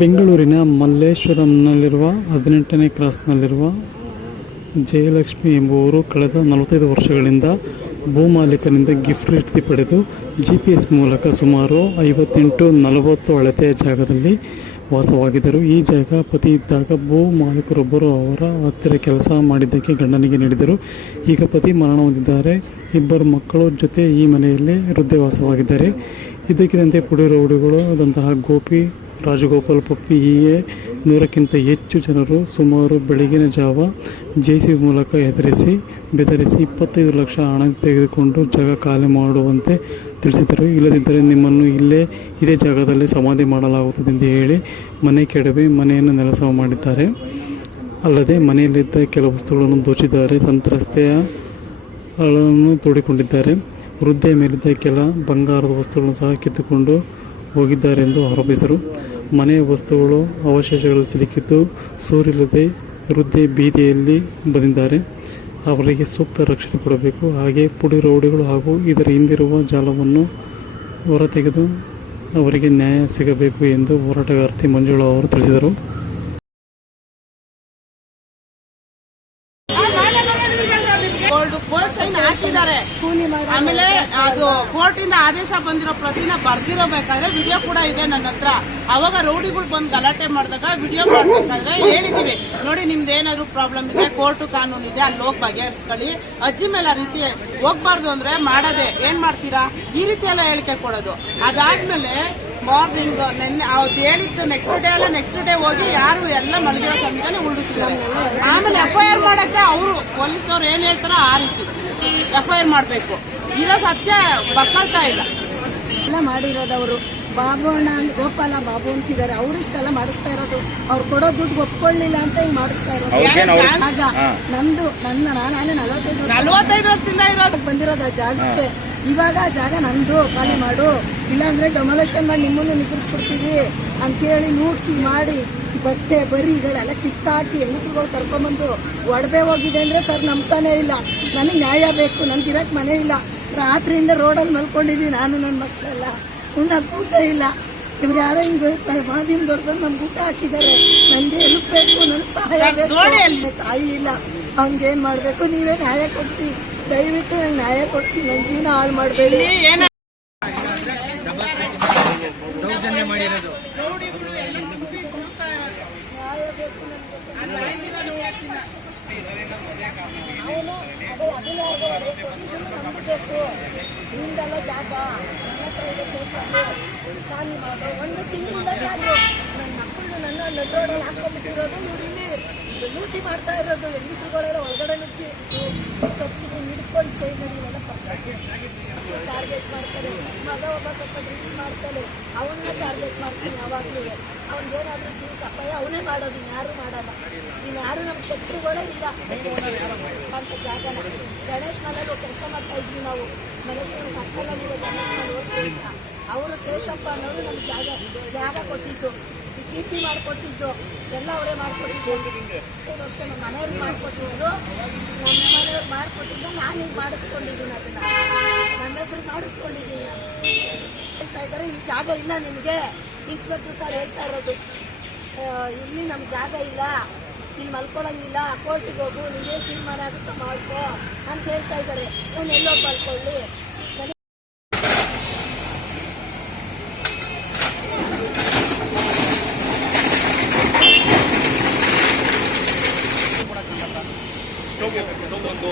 ಬೆಂಗಳೂರಿನ ಮಲ್ಲೇಶ್ವರಂನಲ್ಲಿರುವ ಹದಿನೆಂಟನೇ ಕ್ರಾಸ್ನಲ್ಲಿರುವ ಜಯಲಕ್ಷ್ಮಿ ಎಂಬುವರು ಕಳೆದ ನಲವತ್ತೈದು ವರ್ಷಗಳಿಂದ ಭೂಮಾಲೀಕರಿಂದ ಗಿಫ್ಟ್ ರೀತಿ ಪಡೆದು ಜಿ ಪಿ ಎಸ್ ಮೂಲಕ ಸುಮಾರು ಐವತ್ತೆಂಟು ನಲವತ್ತು ಅಳತೆಯ ಜಾಗದಲ್ಲಿ ವಾಸವಾಗಿದ್ದರು. ಈ ಜಾಗ ಪತಿ ಇದ್ದಾಗ ಭೂ ಮಾಲೀಕರೊಬ್ಬರು ಅವರ ಹತ್ತಿರ ಕೆಲಸ ಮಾಡಿದ್ದಕ್ಕೆ ಗಂಡನಿಗೆ ನೀಡಿದರು. ಈಗ ಪತಿ ಮರಣ ಹೊಂದಿದ್ದಾರೆ. ಇಬ್ಬರು ಮಕ್ಕಳು ಜೊತೆ ಈ ಮನೆಯಲ್ಲಿ ವೃದ್ಧವಾಸವಾಗಿದ್ದಾರೆ ಇದಕ್ಕಿದಂತೆ ಪುಡಿ ರೌಡಿಗಳು ಆದಂತಹ ಗೋಪಿ ರಾಜಗೋಪಾಲ್ ಪಪ್ಪಿ ಹೀಗೆ ನೂರಕ್ಕಿಂತ ಹೆಚ್ಚು ಜನರು ಸುಮಾರು ಬೆಳಗಿನ ಜಾವ ಜೆ ಸಿ ಮೂಲಕ ಹೆದರಿಸಿ, ಬೆದರಿಸಿ ಇಪ್ಪತ್ತೈದು ಲಕ್ಷ ಹಣ ತೆಗೆದುಕೊಂಡು ಜಾಗ ಖಾಲಿ ಮಾಡುವಂತೆ ತಿಳಿಸಿದರು. ಇಲ್ಲದಿದ್ದರೆ ನಿಮ್ಮನ್ನು ಇಲ್ಲೇ, ಇದೇ ಜಾಗದಲ್ಲಿ ಸಮಾಧಿ ಮಾಡಲಾಗುತ್ತದೆ ಎಂದು ಹೇಳಿ ಮನೆ ಕೆಡವಿ ಮನೆಯನ್ನು ನೆಲಸಮ ಮಾಡಿದ್ದಾರೆ. ಅಲ್ಲದೆ ಮನೆಯಲ್ಲಿದ್ದ ಕೆಲ ವಸ್ತುಗಳನ್ನು ದೋಚಿದ್ದಾರೆ. ಸಂತ್ರಸ್ತೆಯ ಅಳನ್ನು ತೋಡಿಕೊಂಡಿದ್ದಾರೆ. ವೃದ್ಧೆಯ ಮೇಲಿದ್ದ ಕೆಲ ಬಂಗಾರದ ವಸ್ತುಗಳನ್ನು ಸಹ ಕಿತ್ತುಕೊಂಡು ಹೋಗಿದ್ದಾರೆ ಎಂದು ಆರೋಪಿಸಿದರು. ಮನೆಯ ವಸ್ತುಗಳು, ಅವಶೇಷಗಳು ಸಿಲುಕಿದ್ದು ಸೂರಿಲ್ಲದೆ ವೃದ್ಧೆ ಬೀದಿಯಲ್ಲಿ ಬಂದಿದ್ದಾರೆ. ಅವರಿಗೆ ಸೂಕ್ತ ರಕ್ಷಣೆ ಕೊಡಬೇಕು. ಹಾಗೆ ಪುಡಿ ರೌಡಿಗಳು ಹಾಗೂ ಇದರ ಹಿಂದಿರುವ ಜಾಲವನ್ನು ಹೊರತೆಗೆದು ಅವರಿಗೆ ನ್ಯಾಯ ಸಿಗಬೇಕು ಎಂದು ಹೋರಾಟಗಾರ್ತಿ ಮಂಜುಳಾ ಅವರು ತಿಳಿಸಿದರು. ಗೋಲ್ಡ್ ಕೋರ್ಟ್ ಸೈನ್ ಹಾಕಿದ್ದಾರೆ. ಆಮೇಲೆ ಅದು ಕೋರ್ಟಿಂದ ಆದೇಶ ಬಂದಿರೋ ಪ್ರತಿನ ಬರ್ದಿರೋಬೇಕಾದ್ರೆ ವಿಡಿಯೋ ಕೂಡ ಇದೆ ನನ್ನ ಹತ್ರ. ಅವಾಗ ರೌಡಿಗಳು ಬಂದು ಗಲಾಟೆ ಮಾಡಿದಾಗ ವಿಡಿಯೋ ಮಾಡ್ಬೇಕಾದ್ರೆ ಹೇಳಿದೀವಿ. ನೋಡಿ ನಿಮ್ದು ಏನಾದ್ರು ಪ್ರಾಬ್ಲಮ್ ಇದೆ ಕೋರ್ಟು ಕಾನೂನು ಇದೆ ಅಲ್ಲಿ ಹೋಗಿ ಬಗೆಹರಿಸ್ಕೊಳ್ಳಿ. ಅಜ್ಜಿ ಮೇಲೆ ಆ ರೀತಿ ಹೋಗ್ಬಾರ್ದು ಅಂದ್ರೆ ಮಾಡದೆ. ಏನ್ ಮಾಡ್ತೀರಾ? ಈ ರೀತಿ ಎಲ್ಲ ಹೇಳಿಕೆ ಕೊಡೋದು. ಅದಾದ್ಮೇಲೆ ಮಾರ್ನಿಂಗ್ ನಿನ್ನೆ ಅವತ್ತು ಹೇಳಿತ್ತು ನೆಕ್ಸ್ಟ್ ಡೇ ಅಲ್ಲ ನೆಕ್ಸ್ಟ್ ಡೇ ಹೋಗಿ ಯಾರು ಎಲ್ಲ ಮಲಗಿರೋ ಸಮಯದಲ್ಲಿ ಉಳಿಸಿದ್ದಾರೆ ಆಮೇಲೆ ಎಫ್ ಐ ಆರ್ ಮಾಡಕ್ಕೆ ಅವರು ಪೊಲೀಸ್ನವ್ರು ಏನ್ ಹೇಳ್ತಾರೋ ಆ ರೀತಿ. ಎಫ್ ಐ ಆರ್ ಮಾಡಬೇಕು. ಇರೋ ಸತ್ಯ ಬರ್ಕೊಳ್ತಾ ಇಲ್ಲ. ಎಲ್ಲ ಮಾಡಿರೋದವರು ಬಾಬು ಅಣ್ಣ ಅಂತ ಗೋಪಾಲ ಬಾಬು ಅಂತಿದ್ದಾರೆ. ಅವ್ರು ಇಷ್ಟೆಲ್ಲ ಮಾಡಿಸ್ತಾ ಇರೋದು. ಅವ್ರು ಕೊಡೋ ದುಡ್ಡು ಒಪ್ಕೊಳ್ಳಿಲ್ಲ ಅಂತ ಹಿಂಗ್ ಮಾಡಿಸ್ತಾ ಇರೋದು. ಜಾಗ? ನಂದು ನನ್ನ ನಾನೇ ಅಲ್ಲೇ ನಲವತ್ತೈದು ನಲವತ್ತೈದು ವರ್ಷದಿಂದ ಇರೋದು. ಬಂದಿರೋದು ಆ ಜಾಗಕ್ಕೆ. ಇವಾಗ ಜಾಗ ನಂದು ಖಾಲಿ ಮಾಡು. ಇಲ್ಲಾಂದ್ರೆ ಡೊಮೊಲೇಷನ್ ಮಾಡಿ ನಿಮ್ಮನ್ನು ನಿಗ್ರಿಸ್ಬಿಡ್ತೀವಿ ಅಂತೇಳಿ ನೂಕಿ ಮಾಡಿ ಬಟ್ಟೆ ಬರಿಗಳೆಲ್ಲ ಕಿತ್ತಾಕಿ ಹೆಂಗಸ್ರುಗಳು ಕರ್ಕೊಂಬಂದು ಒಡವೆ ಹೋಗಿದೆ ಅಂದ್ರೆ ಸರ್ ನಂಬ್ತಾನೇ ಇಲ್ಲ. ನನಗೆ ನ್ಯಾಯ ಬೇಕು ನನಗೆ ಇರಕ್ಕೆ ಮನೆ ಇಲ್ಲ. ರಾತ್ರಿಯಿಂದ ರೋಡಲ್ಲಿ ಮಲ್ಕೊಂಡಿದ್ದೀವಿ ನಾನು ನನ್ನ ಮಕ್ಕಳೆಲ್ಲ ಉಣ್ಣಕ್ಕೆ ಊಟ ಇಲ್ಲ. ಇವ್ರು ಯಾರೋ ಹಿಂಗೆ ಮಾಧ್ಯಮದವ್ರು ಬಂದು ನಮ್ಗೆ ಊಟ ಹಾಕಿದ್ದಾರೆ. ನನಗೆ ಹೆಲ್ಪ್ ಬೇಕು ನನಗೆ ಸಹಾಯ ಬೇಕು. ತಾಯಿ ಇಲ್ಲ. ಅವ್ನಿಗೆ ಏನು ಮಾಡಬೇಕು? ನೀವೇ ನ್ಯಾಯ ಕೊಡ್ತಿ ದಯವಿಟ್ಟು ನಂಗೆ ನ್ಯಾಯ ಕೊಡ್ತಿ ನನ್ನ ಜೀವನ ಹಾಳು ಮಾಡಬೇಡಿ. ನಿಂದೆಲ್ಲ ಜಾಗ. ಖಾಲಿ ಮಾಡು. ಒಂದು ತಿಂಗಳಿಂದ ಖಾಲಿ. ನನ್ನ ಮಕ್ಕಳು ನನ್ನ ನಡ್ರೋಡಲ್ಲಿ ಹಾಕೊಂಡ್ಬಿಟ್ಟಿರೋದು ಇವರಿಲ್ಲಿ ಇಲ್ಲಿ. ಲೂಟಿ ಮಾಡ್ತಾ ಇರೋದು. ಹೆಂಗಸ್ರುಗಳೆಲ್ಲ ಒಳಗಡೆ ನುಗ್ಗಿ ಕತ್ತಿಗೆ ಹಿಡ್ಕೊಂಡು ಚೈನಲ್ಲಿ ಎಲ್ಲ ಟಾರ್ಗೆಟ್ ಮಾಡ್ತಾರೆ. ಮಗ ಒಬ್ಬ ಸ್ವಲ್ಪ ಡ್ರಿಂಕ್ಸ್ ಮಾಡ್ತಾನೆ. ಅವನ್ನ ಟಾರ್ಗೆಟ್ ಮಾಡ್ತೀನಿ ಯಾವಾಗಲೂ. ಅವನಿಗೇನಾದ್ರೂ ಜೀವಿತ ಅಪಾಯ, ಅವನೇ ಮಾಡೋದು. ಇನ್ಯಾರು ಮಾಡಲ್ಲ. ಇನ್ಯಾರು ನಮ್ಮ ಶತ್ರುಗಳೇ ಇಲ್ಲ. ಅಂತ ಜಾಗನ. ಗಣೇಶ್ ಮನೇಲಿ ಕೆಲಸ ಮಾಡ್ತಾ ಇದ್ವಿ ನಾವು. ಮನುಷ್ಯನ ಸರ್ಕಲಲ್ಲಿದೆ ಗಣೇಶ್ ಮನೆ ಹೋಗ್ತಿದ್ದ ಅವರು ಶೇಷಪ್ಪ ಅನ್ನೋರು ನಮ್ಗೆ ಜಾಗ ಜಾಗ ಕೊಟ್ಟಿದ್ದು. ಪಿ ಮಾಡಿಕೊಟ್ಟಿದ್ದು, ಎಲ್ಲ ಅವರೇ ಮಾಡಿಕೊಟ್ಟಿದ್ದು. ವರ್ಷ ನಮ್ಮ ಮನೆಯವ್ರಿಗೆ ಮಾಡಿಕೊಟ್ಟಿದ್ರು ನಮ್ಮ ಮನೆಯವ್ರು ಮಾಡಿಕೊಟ್ಟಿದ್ದು ನಾನು ಈಗ ಮಾಡಿಸ್ಕೊಂಡಿದ್ದೀನಿ ಅದನ್ನು. ನನ್ನ ಹೆಸರು ಮಾಡಿಸ್ಕೊಂಡಿದ್ದೀನಿ. ಹೇಳ್ತಾ ಇದ್ದಾರೆ, ಇಲ್ಲಿ ಜಾಗ ಇಲ್ಲ ನಿನಗೆ ಇನ್ಸ್ಪೆಕ್ಟರ್ ಸರ್ ಹೇಳ್ತಾ ಇರೋದು. ಇಲ್ಲಿ ನಮ್ಮ ಜಾಗ ಇಲ್ಲ. ಇಲ್ಲಿ ಮಲ್ಕೊಳಂಗಿಲ್ಲ. ಕೋರ್ಟಿಗೆ ಹೋಗು ನಿಮಗೆ ತೀರ್ಮಾನ ಆಗುತ್ತೋ ಮಾಡ್ಕೋ ಅಂತ ಹೇಳ್ತಾ ಇದ್ದಾರೆ. ನಾನು ಎಲ್ಲೋ ಮಲ್ಕೊಳ್ಳಿ. ಕೆಲವೊಂದು